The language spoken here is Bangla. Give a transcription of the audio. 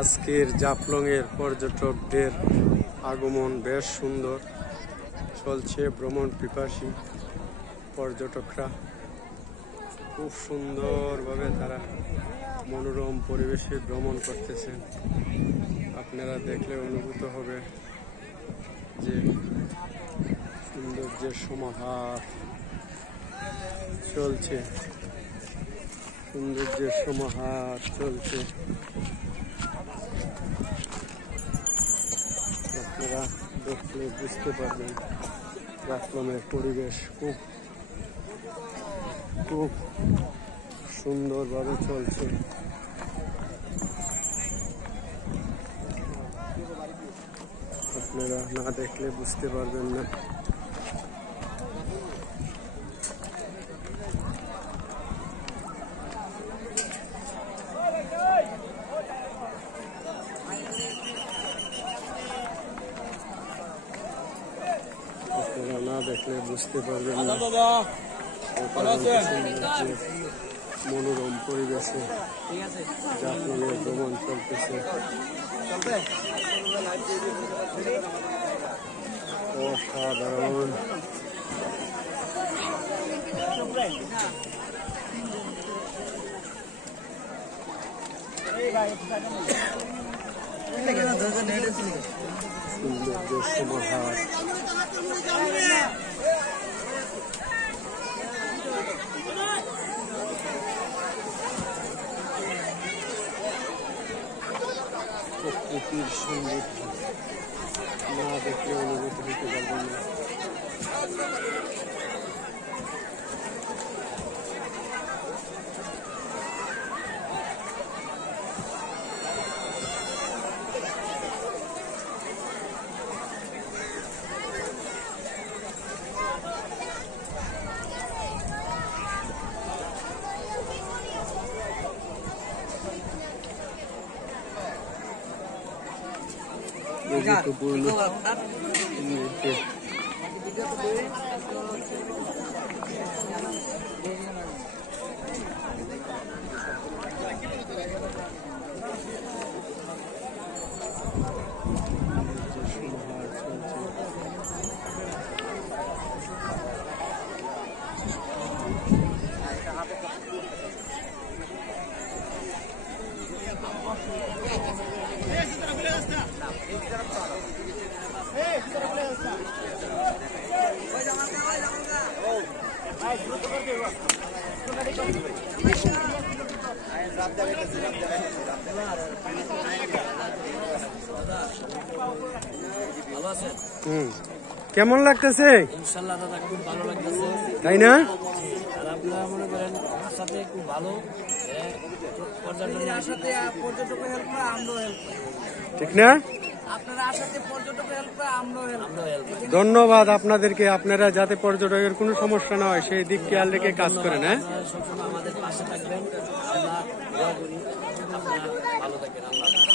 আজকের জাফলং এর পর্যটকদের আগমন বেশ সুন্দর চলছে। ভ্রমণ পিপাসী পর্যটকরা খুব সুন্দরভাবে তারা মনোরম পরিবেশে ভ্রমণ করতেছেন। আপনারা দেখলে অনুভূত হবে যে সৌন্দর্যের সমাহার চলছে, সৌন্দর্যের সমাহার চলছে। আপনারা দেখলে বুঝতে পারবেন জাফলংয়ের পরিবেশ খুব খুব সুন্দরভাবে চলছে। আপনারা না দেখলে বুঝতে পারবেন না। আপনারা না দেখলে বুঝতে পারবেন না। মনোরম পরিবেশে জাফলংয়ের ভ্রমণ চলতেছে। অসাধারণ সৌন্দর্যের সমাহার। প্রকৃতির সৌন্দর্য না দেখলে অনুভূতি হতে পারবেন না। গুরুত্বপূর্ণ কেমন লাগতেছে? ইনশাআল্লাহ দাদা খুব ভালো লাগতেছে, তাই না? আর আপনারা মনে করেন আমার সাথে খুব ভালো পর্যটনের সাথে পর্যটক হেল্প করে, আমরাও হেল্প করি, ঠিক না? আপনারা আসাতে পর্যটক হেল্প করে, আমরাও হেল্প করি। ধন্যবাদ আপনাদেরকে। আপনারা যাতে পর্যটকের কোনো সমস্যা না হয় সেই দিক খেয়াল রেখে কাজ করেন। হ্যাঁ, সবসময় আমাদের পাশে থাকবেন, আমরা দোয়া করি, আপনারা ভালো থাকেন। আল্লাহ